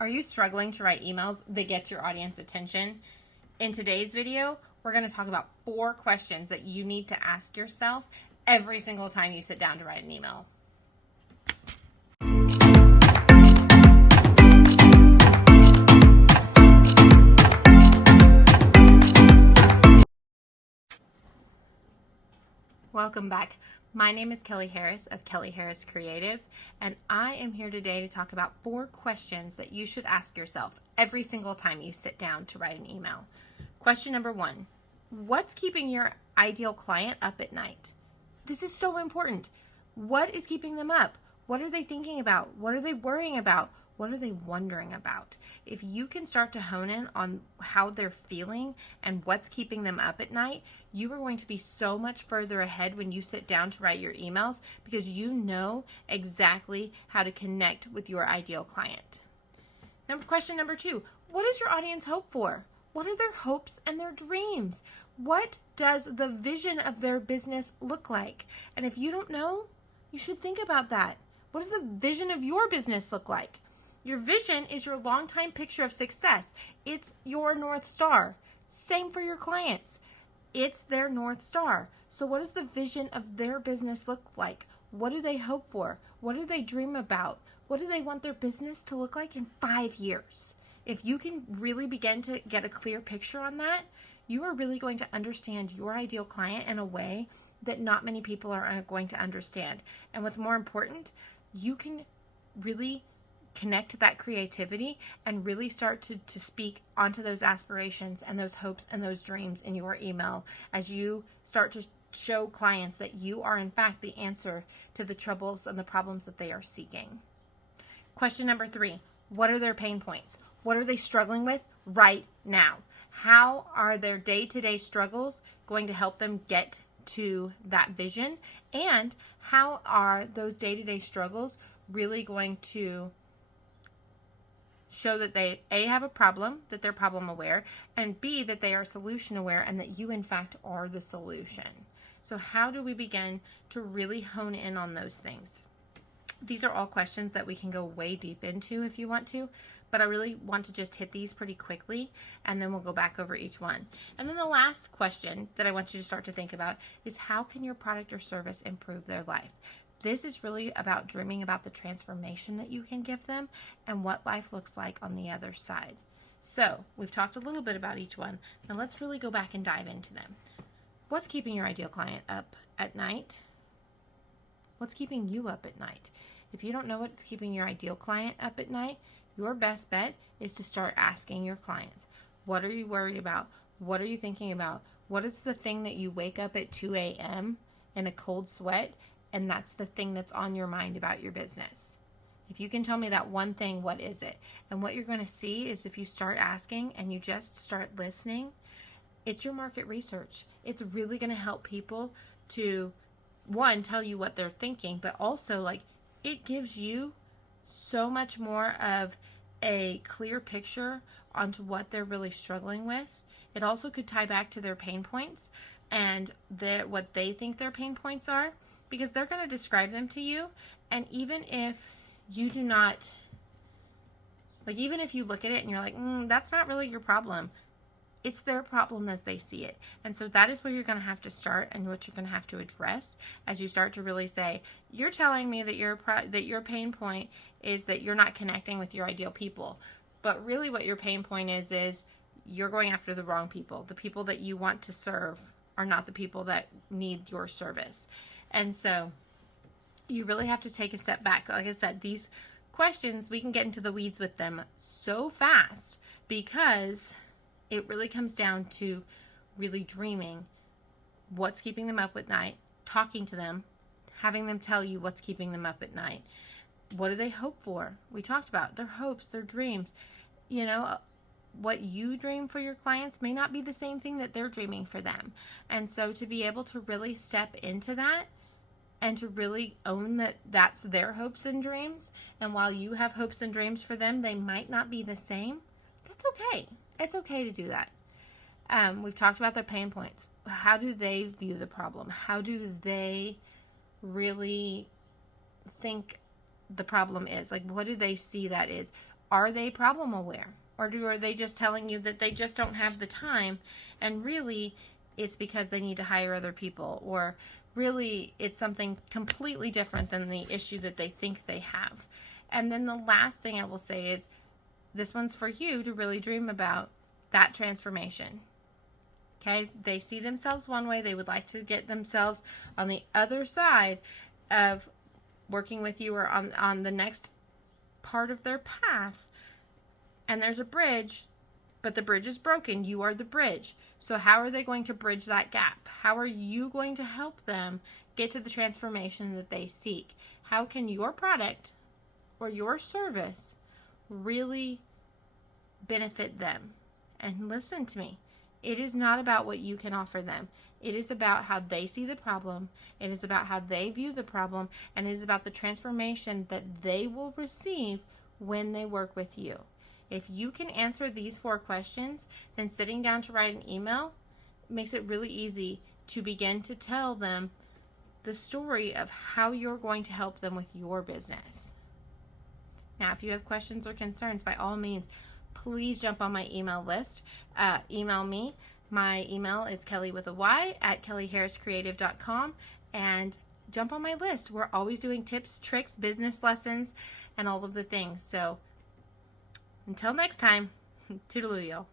Are you struggling to write emails that get your audience attention? In today's video, we're going to talk about 4 questions that you need to ask yourself every single time you sit down to write an email. Welcome back. My name is Kelly Harris of Kelly Harris Creative, and I am here today to talk about 4 questions that you should ask yourself every single time you sit down to write an email. Question number 1, what's keeping your ideal client up at night? This is so important. What is keeping them up? What are they thinking about? What are they worrying about? What are they wondering about? If you can start to hone in on how they're feeling and what's keeping them up at night, you are going to be so much further ahead when you sit down to write your emails because you know exactly how to connect with your ideal client. Question number 2, what does your audience hope for? What are their hopes and their dreams? What does the vision of their business look like? And if you don't know, you should think about that. What does the vision of your business look like? Your vision is your long-time picture of success. It's your North Star. Same for your clients. It's their North Star. So what does the vision of their business look like? What do they hope for? What do they dream about? What do they want their business to look like in 5 years? If you can really begin to get a clear picture on that, you are really going to understand your ideal client in a way that not many people are going to understand. And what's more important, you can really connect to that creativity and really start to speak onto those aspirations and those hopes and those dreams in your email as you start to show clients that you are in fact the answer to the troubles and the problems that they are seeking. Question number 3, what are their pain points? What are they struggling with right now? How are their day-to-day struggles going to help them get to that vision? And how are those day-to-day struggles really going to show that they A, have a problem, that they're problem aware, and B, that they are solution aware and that you in fact are the solution. So how do we begin to really hone in on those things? These are all questions that we can go way deep into if you want to, but I really want to just hit these pretty quickly and then we'll go back over each one. And then the last question that I want you to start to think about is how can your product or service improve their life? This is really about dreaming about the transformation that you can give them and what life looks like on the other side. So we've talked a little bit about each one. Now let's really go back and dive into them. What's keeping your ideal client up at night? What's keeping you up at night? If you don't know what's keeping your ideal client up at night, your best bet is to start asking your clients, what are you worried about? What are you thinking about? What is the thing that you wake up at 2 a.m. in a cold sweat and that's the thing that's on your mind about your business? If you can tell me that one thing, what is it? And what you're going to see is if you start asking and you just start listening, it's your market research. It's really going to help people to, one, tell you what they're thinking, but also it gives you so much more of a clear picture onto what they're really struggling with. It also could tie back to their pain points and what they think their pain points are, because they're going to describe them to you. And even if you do not, even if you look at it and you're like, that's not really your problem, it's their problem as they see it. And so that is where you're going to have to start and what you're going to have to address as you start to really say, you're telling me that your pain point is that you're not connecting with your ideal people. But really what your pain point is you're going after the wrong people. The people that you want to serve are not the people that need your service. And so you really have to take a step back. Like I said, these questions, we can get into the weeds with them so fast because it really comes down to really dreaming what's keeping them up at night, talking to them, having them tell you what's keeping them up at night. What do they hope for? We talked about their hopes, their dreams. What you dream for your clients may not be the same thing that they're dreaming for them. And so to be able to really step into that and to really own that that's their hopes and dreams, and while you have hopes and dreams for them, they might not be the same, that's okay. It's okay to do that. We've talked about their pain points. How do they view the problem? How do they really think the problem is. Like, what do they see that is? Are they problem aware? Or are they just telling you that they just don't have the time, and really it's because they need to hire other people, or really it's something completely different than the issue that they think they have? And then the last thing I will say is, this one's for you to really dream about that transformation. Okay, they see themselves one way, they would like to get themselves on the other side of working with you, or on the next part of their path. And there's a bridge, but the bridge is broken. You are the bridge. So how are they going to bridge that gap? How are you going to help them get to the transformation that they seek? How can your product or your service really benefit them? And listen to me. It is not about what you can offer them. It is about how they see the problem. It is about how they view the problem. And it is about the transformation that they will receive when they work with you. If you can answer these 4 questions, then sitting down to write an email makes it really easy to begin to tell them the story of how you're going to help them with your business. Now, if you have questions or concerns, by all means, please jump on my email list. Email me. My email is Kelly with a Y at kellyharriscreative.com, and jump on my list. We're always doing tips, tricks, business lessons, and all of the things. So until next time, toodaloo, y'all.